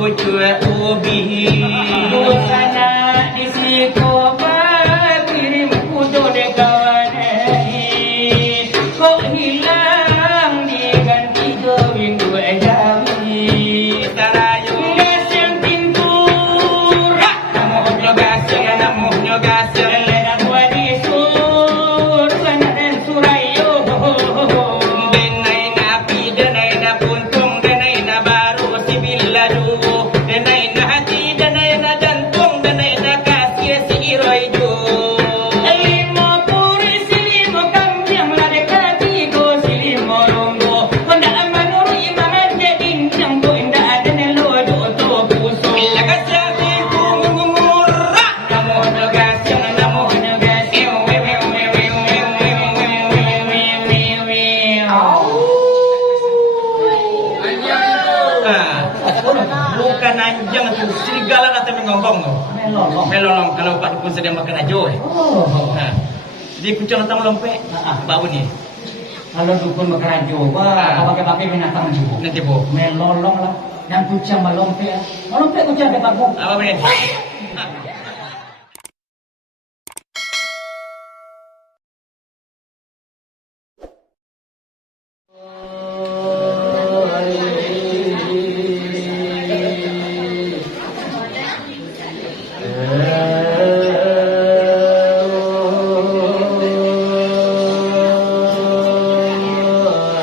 pucuk ubi. Sana di situ kirim kudu de kawan. Kok hilang diganti gawin dua jawi. Tarayo Gas yang pintu. namuhnya gasya, namuhnya gasya. Lena gua di sur. Sana dan surayo. Denay na api, denay na puntung, denay na baru si biladu. Denay na hati, denay na jantung, denay na kasih si iroidu. Limo puri silimo kampiang la dekati go silimo rongo. Honda amanuru imangan jading yang go inda ada nelodo to puso. Bila kasya tiku ngumura. Namono gasya, namono gasya. Bukan anjing tu, serigala atau mengonggong tu. Melolong. Melolong kalau Pak Dukun sedang makan ajo. Oh. Nah, dia kucing datang lompek. Bau ni. Kalau dukun makarajo, wah, pakai-pakai binatang juga. Nanti bu. Melolong lah. Yang kucing melompek. Melompek kucing ada bagus. Apa ni?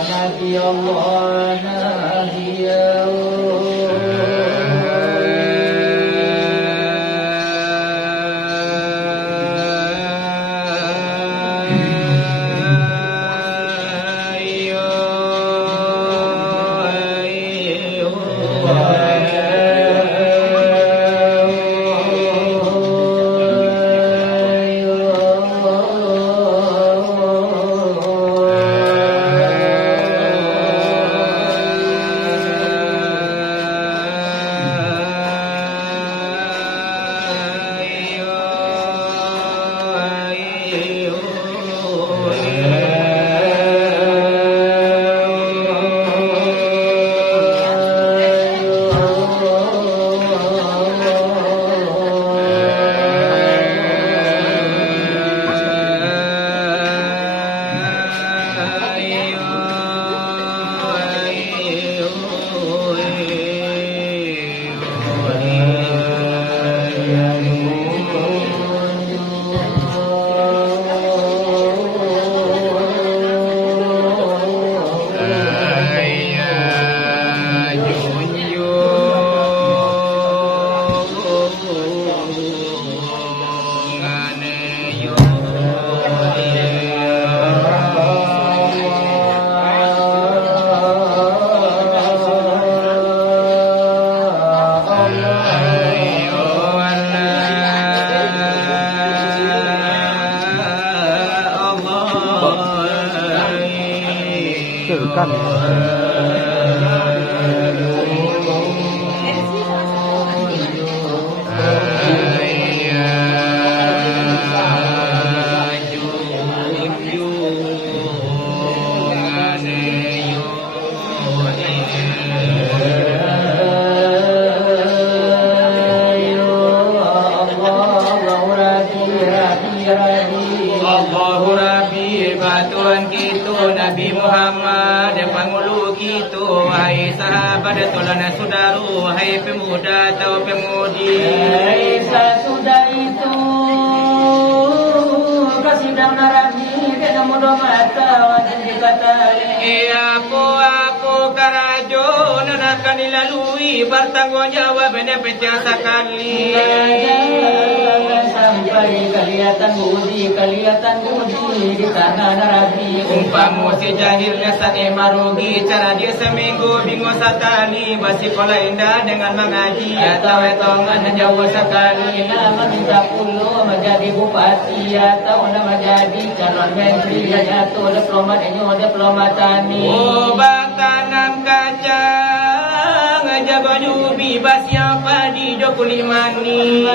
Nabi Allah, Nabi Allahu Rabbi batuan kita Nabi Muhammad pangulu kita wahai sahabat tolana saudara wahai pemuda atau pemudi sudah itu kasidang narabi kena mudah mata wajib dikata apa karajo akan dilalui bertanggung jawab pecah sekali sampai kelihatan budi di tanah narabi umpamu si jahilnya sane marugi cara dia seminggu bingung sekali masih pola indah dengan mengaji atau etongan jauh sekali nama minta puluh menjadi bupati atau nama jadi calon menteri atau diploma tani tanam kacang aja baju bebas siapa di Jokuli Mani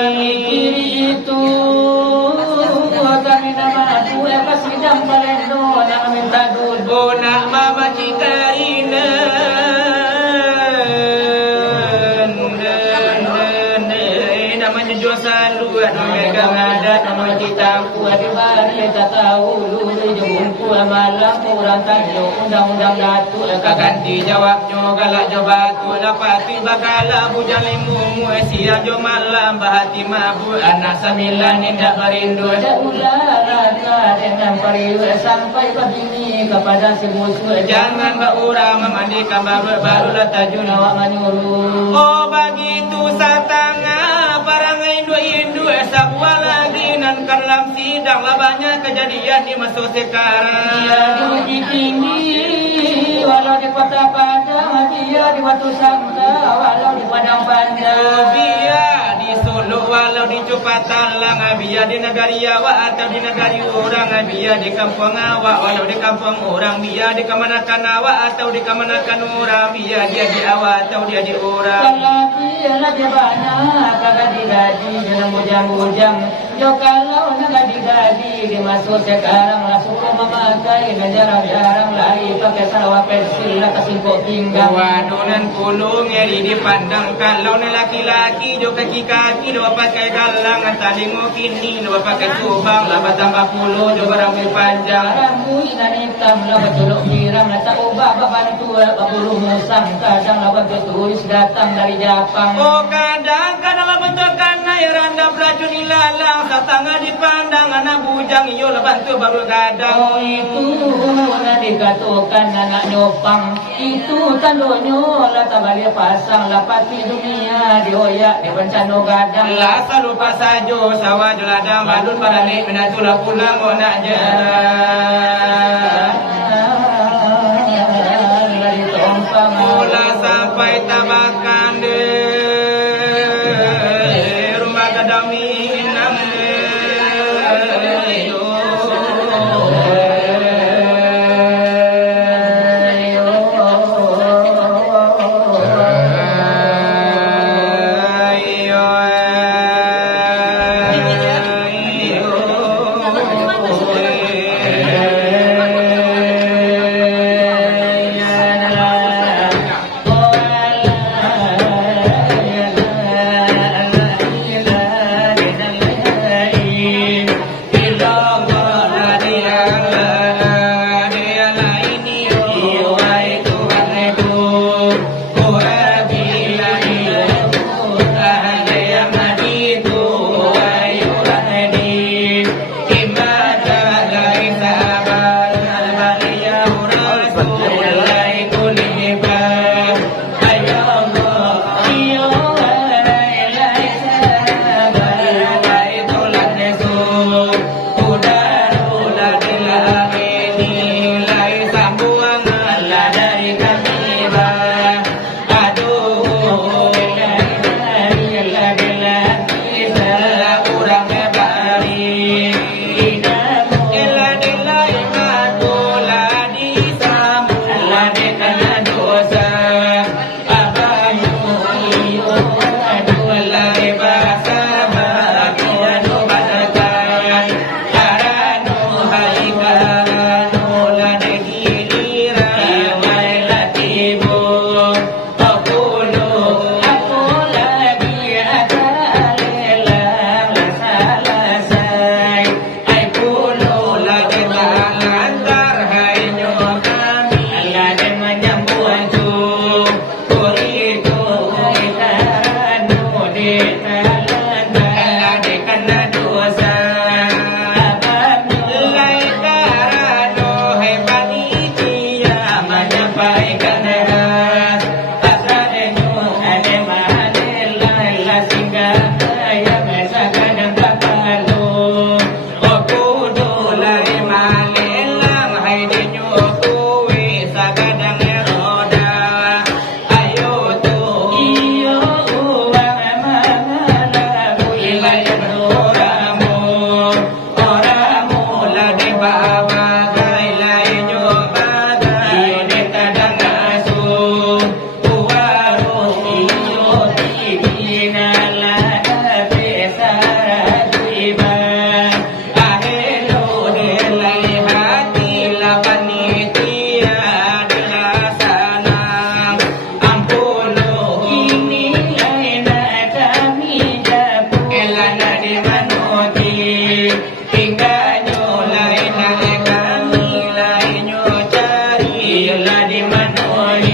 kiri itu kami nama aku kasih jam palendo nama minta dulu nak mama cikarina tahu lu jebungku malam kurang tanyo undang-undang datu Kaganti jawabnya galak jo batu Lapati bakala bujang limu sia jo malam bahati mabu anak sambilan nindak merindu ada ular rata dengan periu sampai begini kepada si musuh Jangan berurang memandi barulah tajun awak menyuruh Oh begitu satanga Parangai indu sebuah lagi nan dalam sidang lah banyak kejadian di masa sekarang dia diuji tinggi walau di kota Padang dia di Batu Sangka walau di Padang Panjang biar di Solo walau di Cupatan lang biar di negari awak atau di negari orang biar di kampung awak walau di kampung orang biar di kemanakan awak atau di kemanakan orang biar dia di awak atau dia di orang kalau dia banyak kagak digaji jangan bujang-bujang yo kalau nak digaji dimasuk sekarang lah suka memakai jarang-jarang lagi pakai salawat pensil lah kesimpuk pinggang wadunan pulung ngeri dipandang kalau laki-laki jo kaki-kaki do pakai galang tadi ngokini do pakai subang lah tambah puluh jo rambut panjang rambut dan hitam lah bercolok hiram lah tak ubah bantu berbulu musang kadang lah turis datang dari Jepang oh kadang-kadang lah bentukan air randa beracun ilalang satanga dipandang anak bujang iyo lah bantu baru kadang oh itu nak dikatakan anak nyopang itu tandonyo lah tak balik pasang lah pati dunia dioyak di bencana gadang lah lupa sajo sawah jeladang balun baranik menatulah pulang oh nak jalan mula sampai tabakan de rumah kadami inang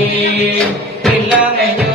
Hãy subscribe cho kênh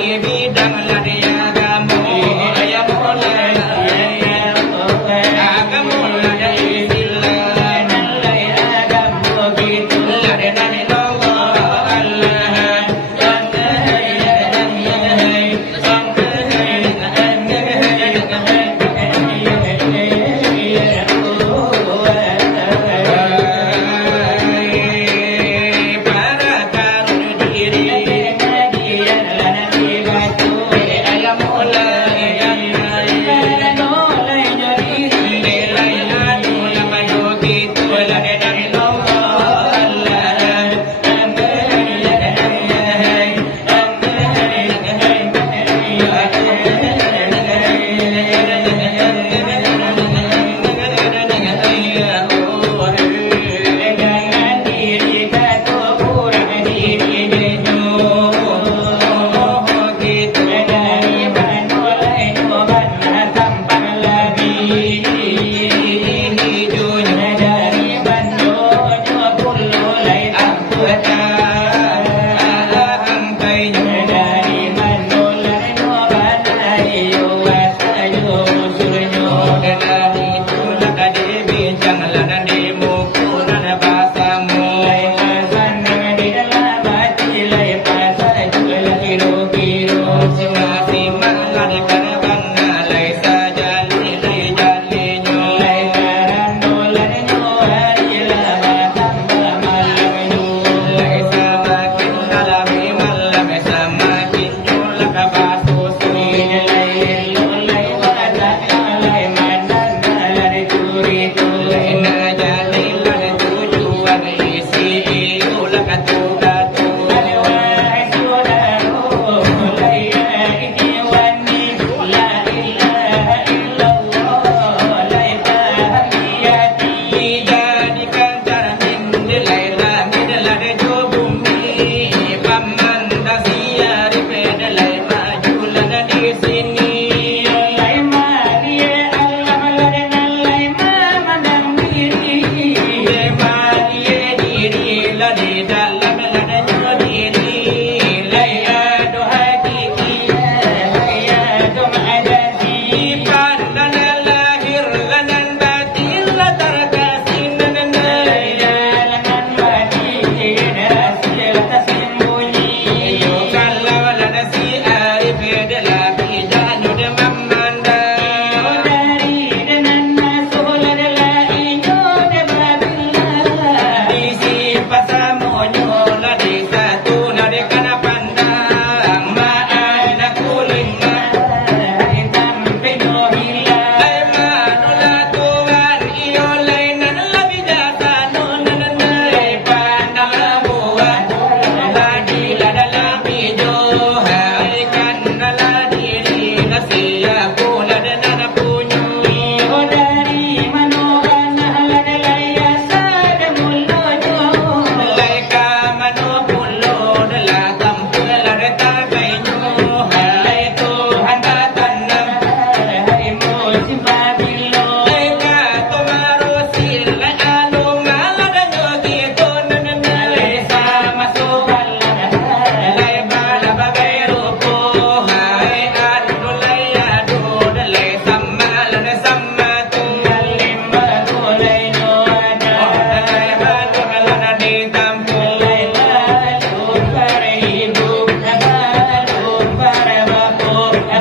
Ghiền Mì Gõ để không bỏ lỡ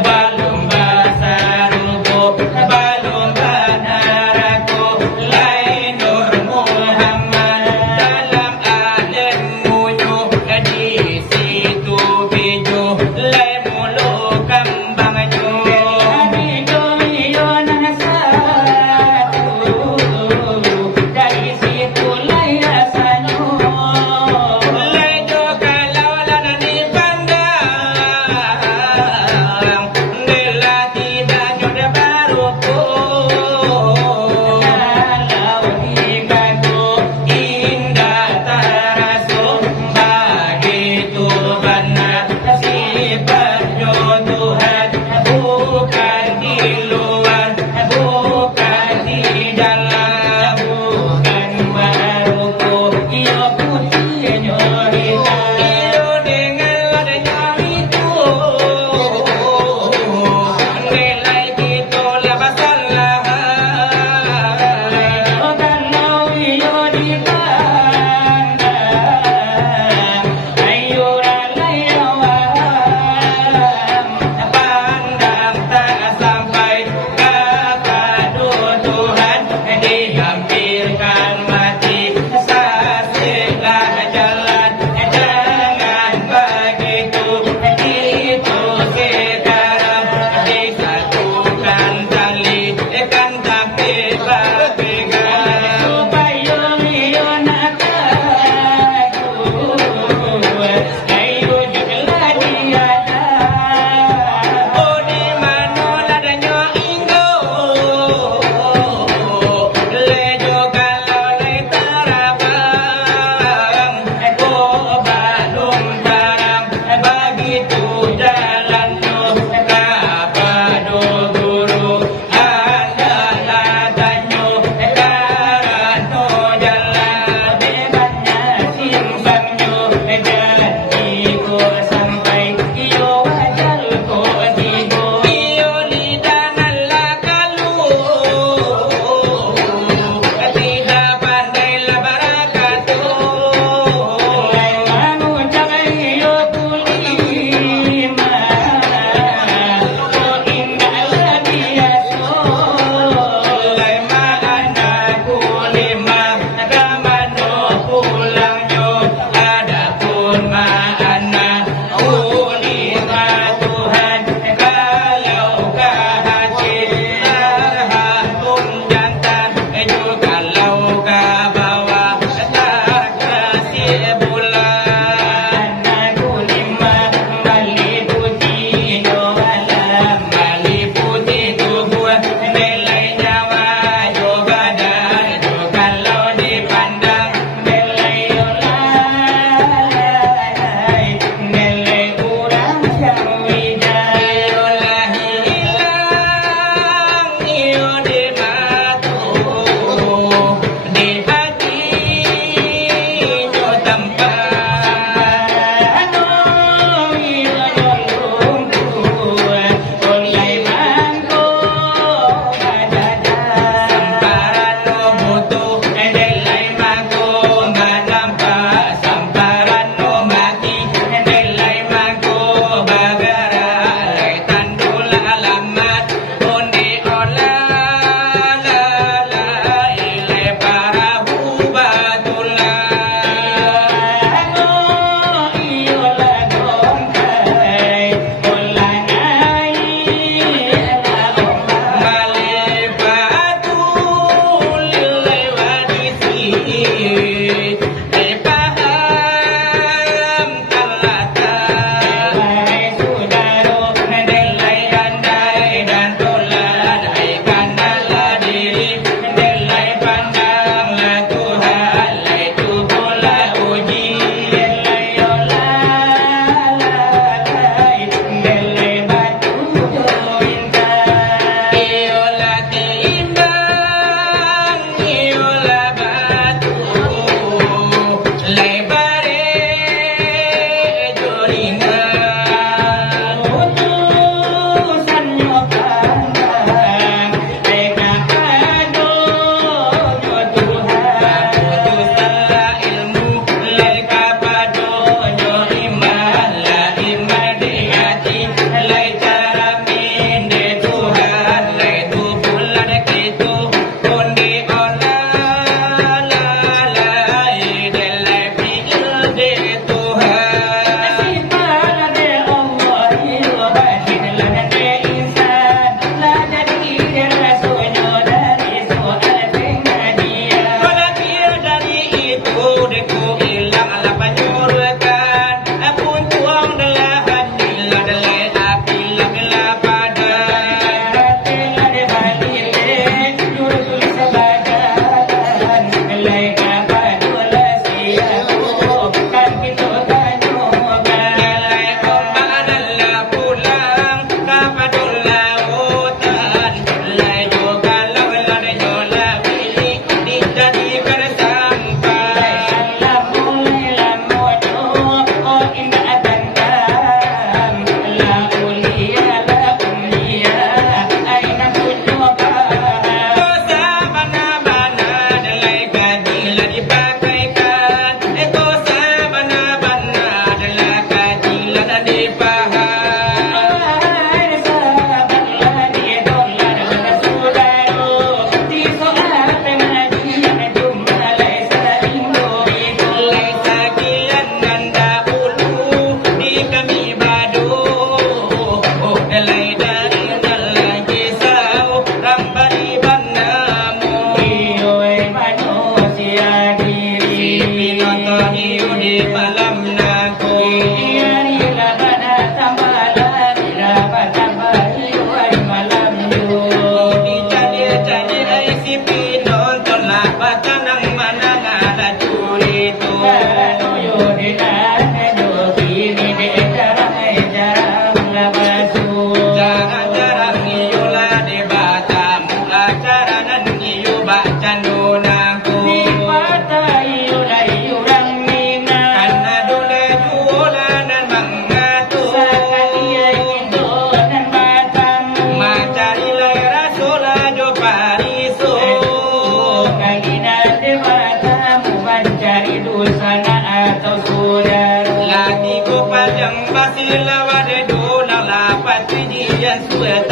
balung basarugo balung banarago lain Nur Muhammad dalam alam munyu di situ biju lai mulu kambang ju Hamido Yonan satu dari situ laya sanu. lai jo kalau lana ni pandang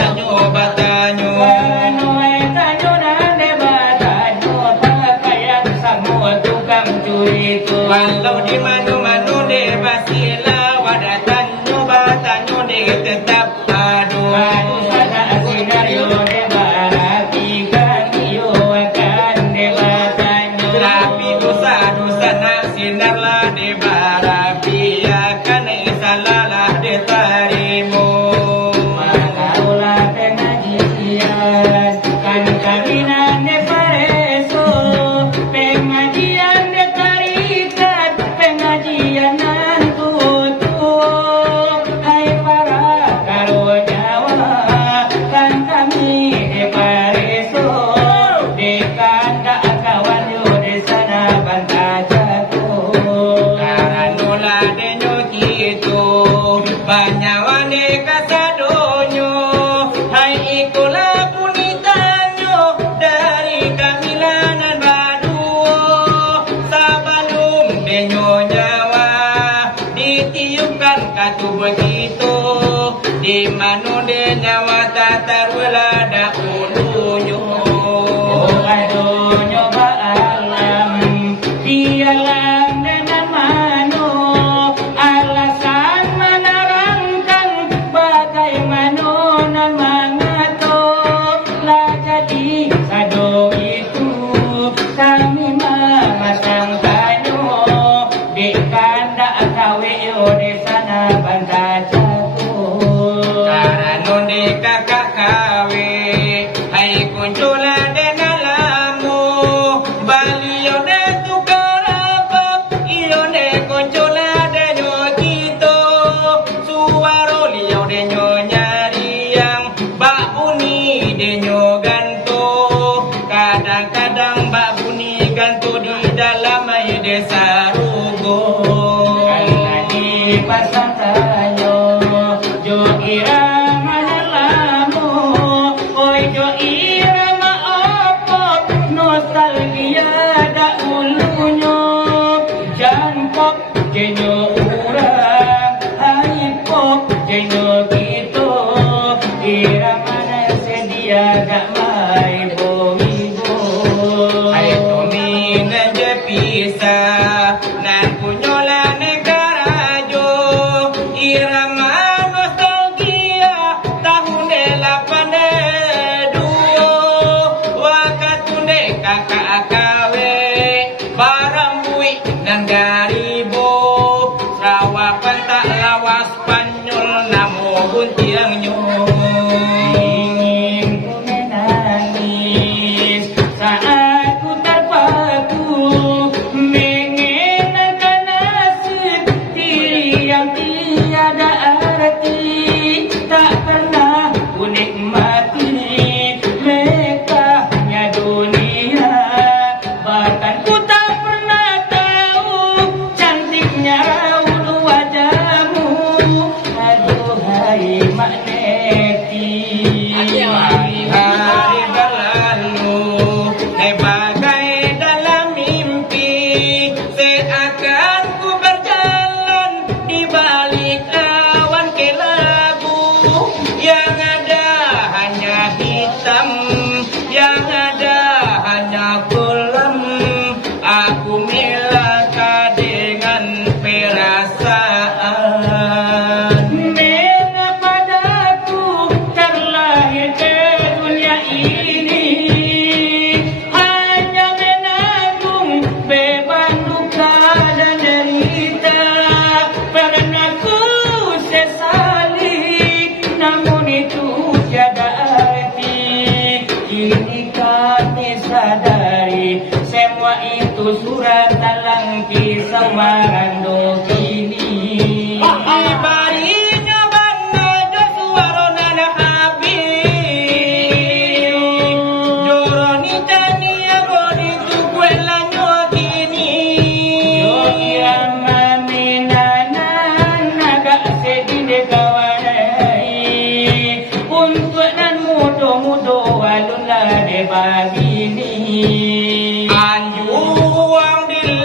tanyo batanyo. Ano ay tanyo na de batanyo, pakaian semua tukang curi itu. Walau di manu-manu de basila, wadah tanyo batanyo de tetap aduh. Anu sada sinario de barapi kaniyo akan de batanyo. Tapi dosa-dosa nak sinarlah de barapi, akan salalah de tarimo. Malaulah pengajian, kan kawinan de pareso, pengajian de tarikat, pengajian nan tuo-tuo. Hai para karo Jawa, kan kami de pareso, de kanda kawan yo de sana bantajaku. Karanola de nyokito, banyawane kasadonyo, hai ikulah punitanyo dari kamilanan baduo. Sabalum denyo nyawa, ditiupkan katu begitu, di manu de nyawa tatarwala da ulunyo. Aduh nyoba alam, di alam dengan mano, alasan menerangkan bagaimana nan mangato, lah jadi sado itu kami memasang tanyo, di kanda kawe yo di sana bantajaku. Karano de kakak kawe, hai kunculan de nalamu, balio de tukarapap, iyo de kunculan de nyokito, suaro liau de nyonyariang, bak buni de nyoganto, kadang-kadang bak buni ganto di dalam air desa rugo. Di pasang tayo, jo irama nalamu, oi jo irama opop, nostalgia da ulunyo, jankop jenyo urang, hai pop jenyo kito, irama na sedia da mai bomigo. Hai tomi na je pisa, nan kunyola negarajo, irama nostalgia, tahun 82, wakatunde kakak kawe, barambui dan garibo, Sawakan tak lawas Spanyol, namo buntiang nyo. Ingin ku menangis saat ku terpaku mengenangkan nasib diri yang tiada arti, tak pernah ku nikmati mekahnya dunia, bahkan ku tak pernah tahu cantiknya raut wajahmu. Aduhai Makneti, Hari berlalu, bagai dalam mimpi, seakan ku berjalan di balik awan kelabu, yang ada hanya hitam, yang ada hanya kolam. Aku milaka dengan perasaan. mengapa daku terlahir ke dunia ini, hanya menanggung beban duka dan derita. Pernah ku sesali, namun itu tiada arti. Kini kami sadari, semua itu surat dalam kisah marando kini. Ibarinya banda jo suarona na habi, joroni tani agoni tu kuela nyokini. Yo iramani nanan naga sedih kawanai, untuk nan mudo-mudo alun la de bagini. Anjuang di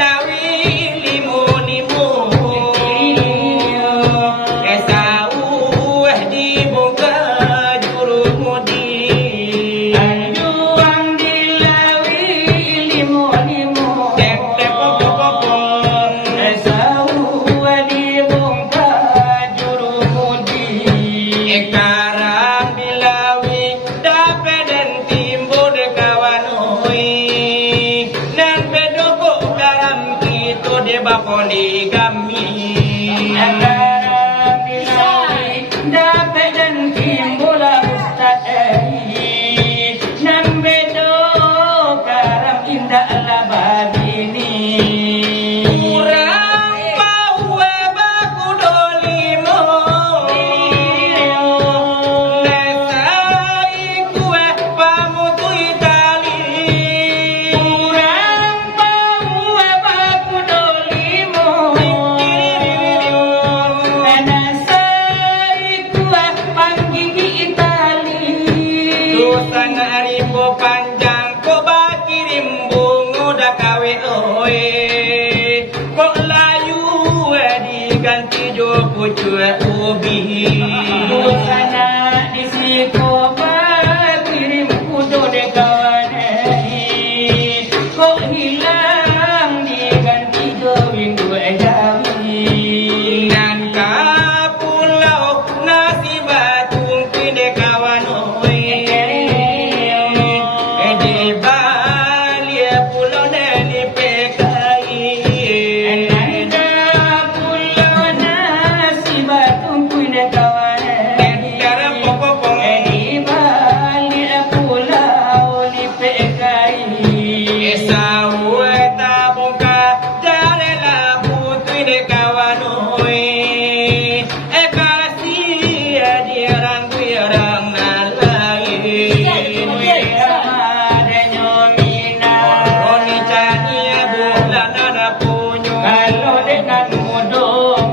Roni cania bulan nana punyo. Kalau dengan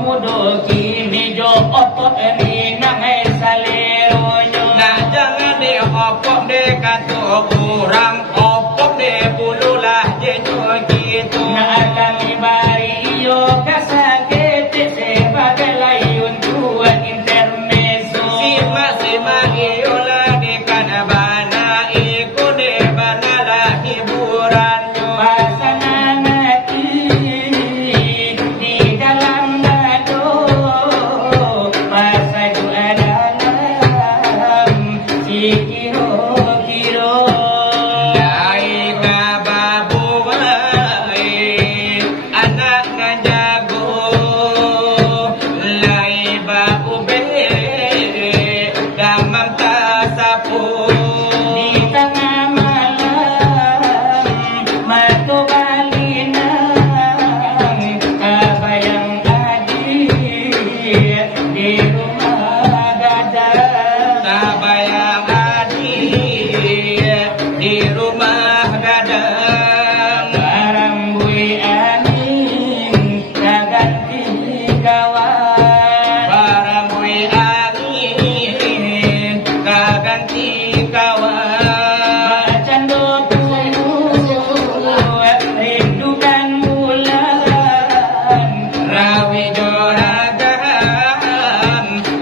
mudo kini jo otot ni nangai saleronyo. Nak jangan de opok de kata orang, opok de bululah je gitu. Nak kami bari iyo kasakete sebagai layun tuan intermezzo. Simak iyo lagi kana bana iku de bana lah hiburannya. Pasangan hati di dalam dado, masa dua dalam si kiro-kiro. Lai babu wai anak ngajago, lai babu be damam tasapu. Di tengah malam matu balinang kabayang adik di rumah gadang. Tabayang adik di rumah gadang. Barang bui angin ganti kawan. Barang bui angin kaganti kawan. Bacando tunggu rindukan bulan. Rawi joragam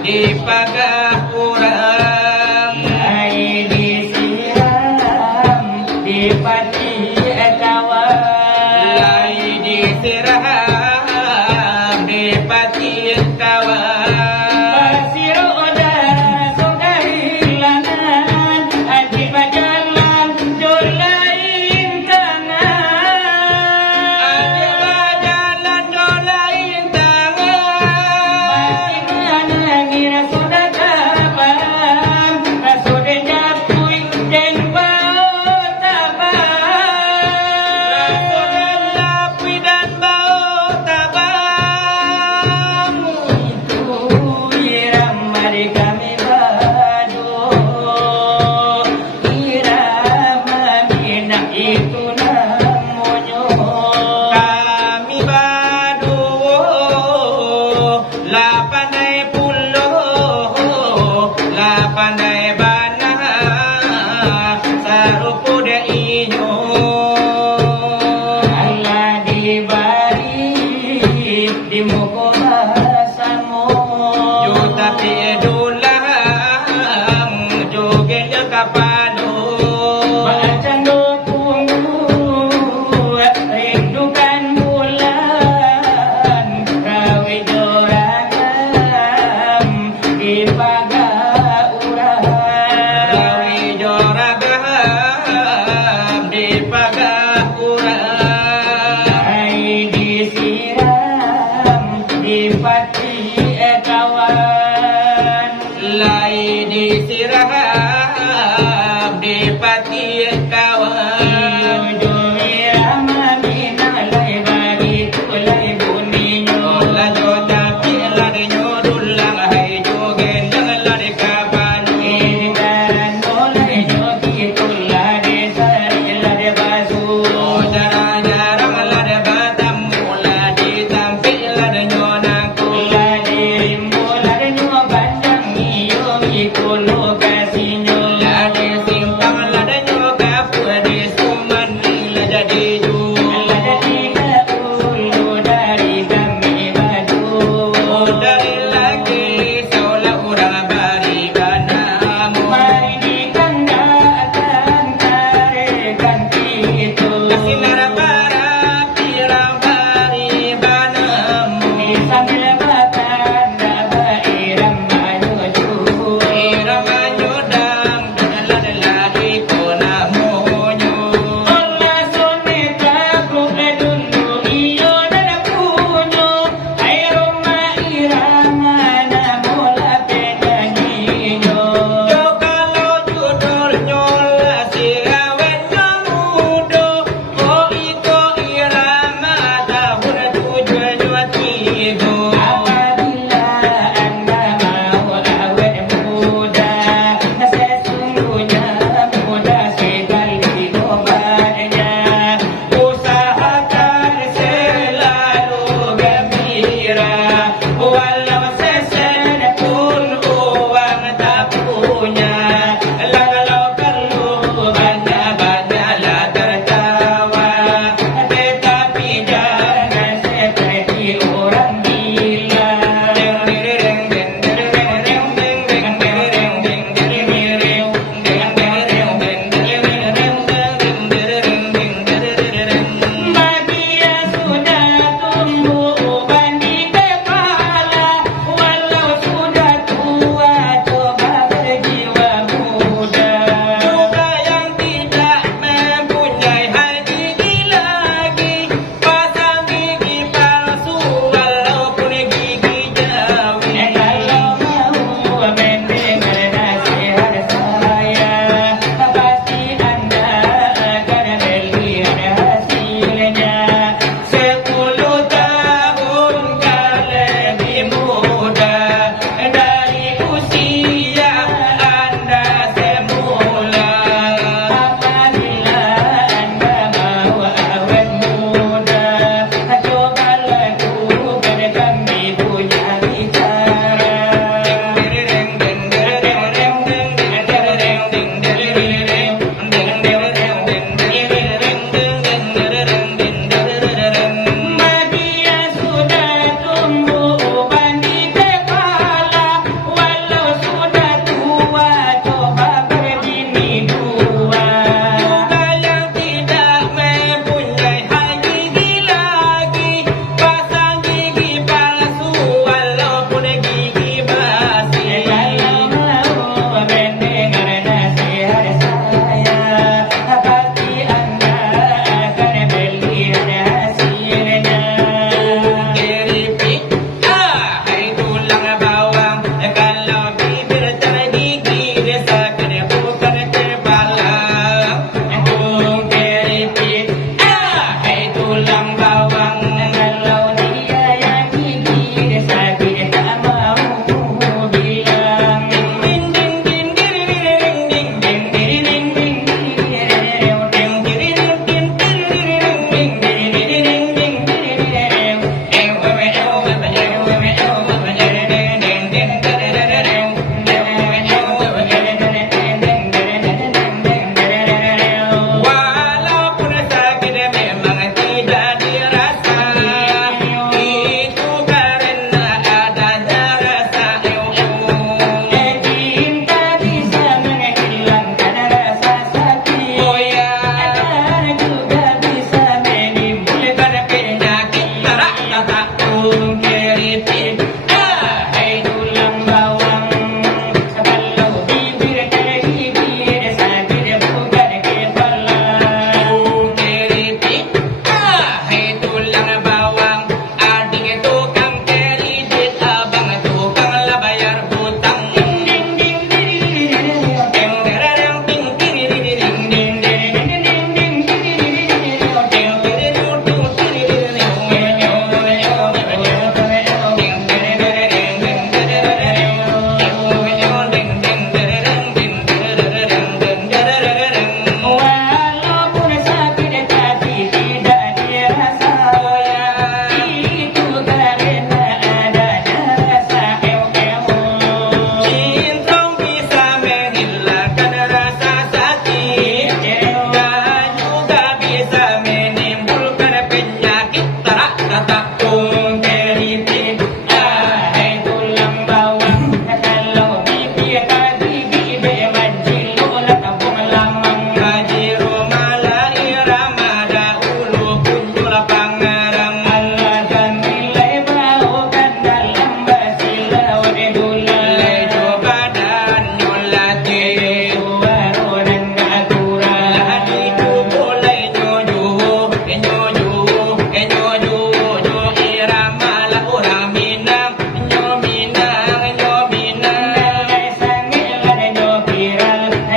di pagah kurang. Air disiram di pati kawan. Lai disiram di pati kawan. Pasir oda suka hilangan, aji bajalan jor lain tangan. Adik bajalan do lain tangan. Bagaimana ngira sudah tabam, sudah japui dan bau tabam. Rasodan lapi dan bau tabam. Itu irama di kami badu, irama minang itu namonyo. Kami badu la pandai puluh, la pandai bana sarupu de inyo. Allah dibari di muka bahasamu. Juta pidulang jogetnya kapalo. Bacando tunggu rindukan bulan. Rawi joragam di pagauran. Rawi joragam di pagauran. Air disiram di pati kawan. Lai disiram di pati kawan. Iyo irama minang lai bagi tulai buninyo. La jota pila de nyodulang hai jogen jangan lari kapano. Indaran dolai joki tulade sari lade basu. Jarang-jarang lade batam mula ditampil lade nyonangku. Lade rimbo lade nyo bandang iyo mikul lokasinya. Lade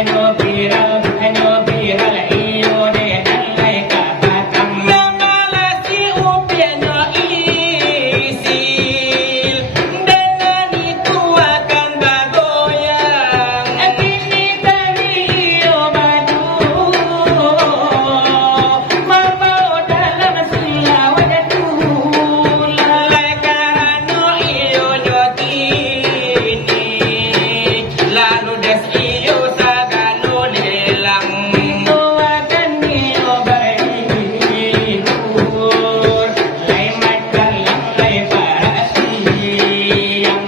Hanya viral iyo de dalai kabatang. Namalasi upenya isil dengan itu akan bergoyang. Kini tadi iyo madu, mabau dalam selawat tulang. Lekano iyo jotini lalu des iyo sagalo lelang. Doakan iyo berhibur, lai makalang lai parasiang.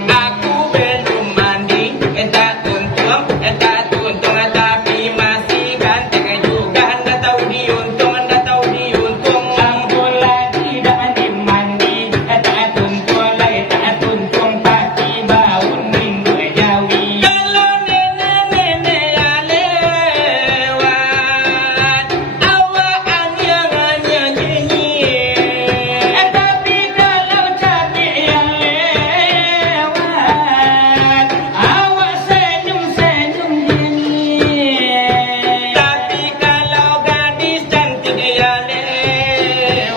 Aku belum mandi, tak tuntung tapi masih ganteng juga. Anda tahu diuntung. Bola tidak mandi, tak tuntung lai tak tuntung pasti baun minggu jawi. Kalau nenek-nenek ya lewat, awak anyang-anyang nyinyir. Tapi kalau cantik yang lewat, awak senyum-senyum nyanyi. Tapi kalau gadis cantik ya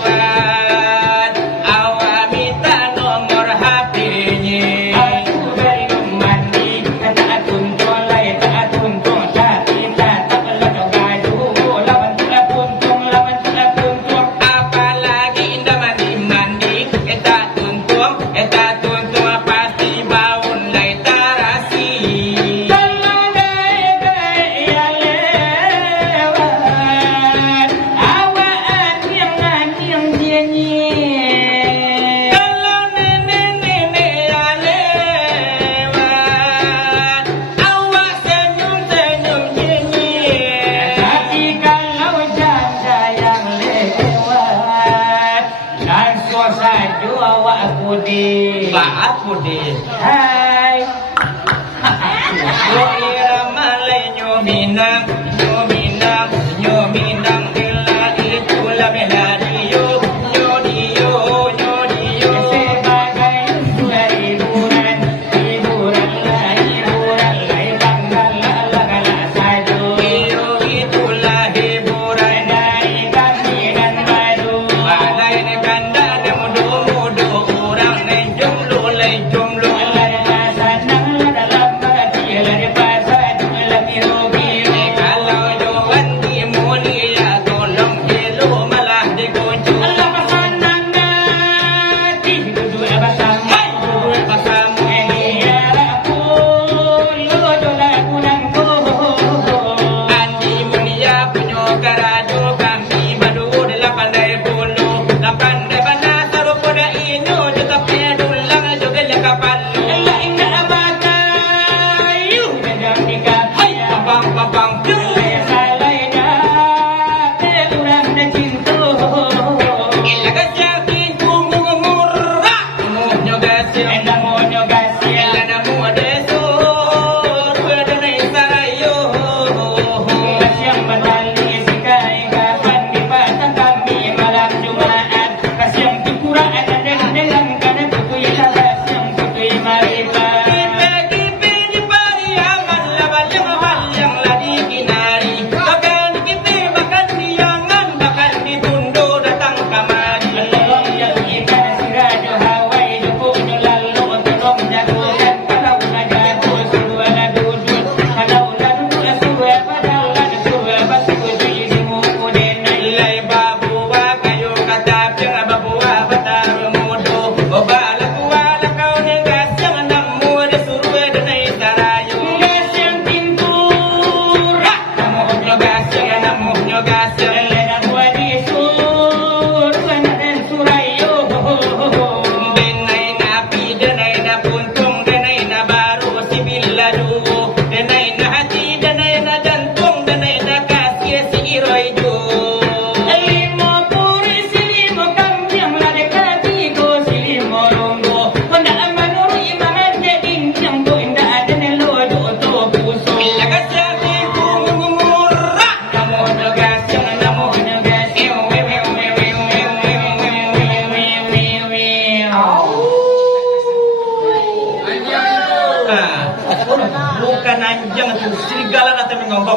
lewat, awak minta nomor HP-nya. Aku belum mandi, tak tuntung lai tak tuntung tapi tetap ledok gaduh. Lawan tak tuntung. Apalagi indah mandi, tak tuntung pasti baun lai tarasi. Kalau gaya-gaya yang lewat, awak anyang-anyang nyanyi. Kalau nenek-nenek ya lewat, awak senyum-senyum nyinyir. Tapi kalau janda yang lewat, langsung saja awak putih. Baat pudih. Hai. Yo irama le nyominang ila itulah melodiyo nyodiyo Sebagai sudah hiburan lai banggal saja. iyo itulah hiburan Dari kami dan baru. balai ne kanda ne mudu orang ne jomblo Senang dalam hati lari pasar lagi rugi. kalau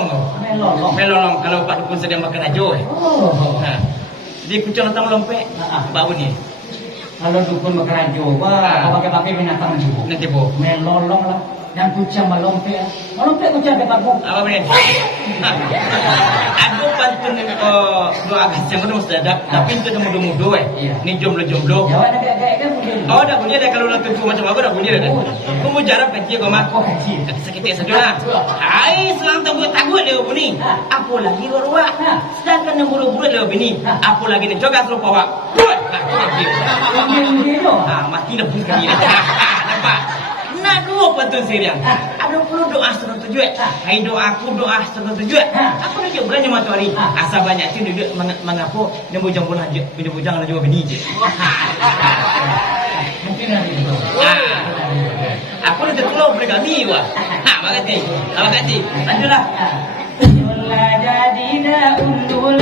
melolong tu. Melolong. Melolong kalau Pak Dukun sedang makan ajo. Oh. Ha. Dia kucing datang melompek. Bau ni. Kalau dukun berkerajo, wah, pakai-pakai binatang juga. Nanti bu. Melolong lah. Dan kucing melompek. Melompek kucing ke babu. Apa benda? Aku pantun doa kasih yang kedua sedap. Tapi itu dah muda-muda Ni jomblo-jomblo. Jawab nak agak-agak kan mungkin. Oh dah bunyi dah kalau nak tuju macam apa dah bunyi dah. Kau mau jarap kecil kau mak. Oh, kecil. Sakit saja lah. Hai selang takut dia bunyi. Apa lagi orang? Sedangkan yang buru-buru dia bunyi. Apa lagi ni? Coba suruh bawa. Mati dah pun sekali. Nampak? Nak dua pantun seriang. Ada perlu doa setengah tujuh. Hai doa aku doa setengah tujuh. Aku nak juga belanja matahari. Asal banyak tu dia mengapa dia bujang bola je. Dia bujang lah juga bini je. Mungkin nanti itu. Aku nak tolong mereka ni wah. Makasih. Makasih. Lanjutlah. Jadi dah undul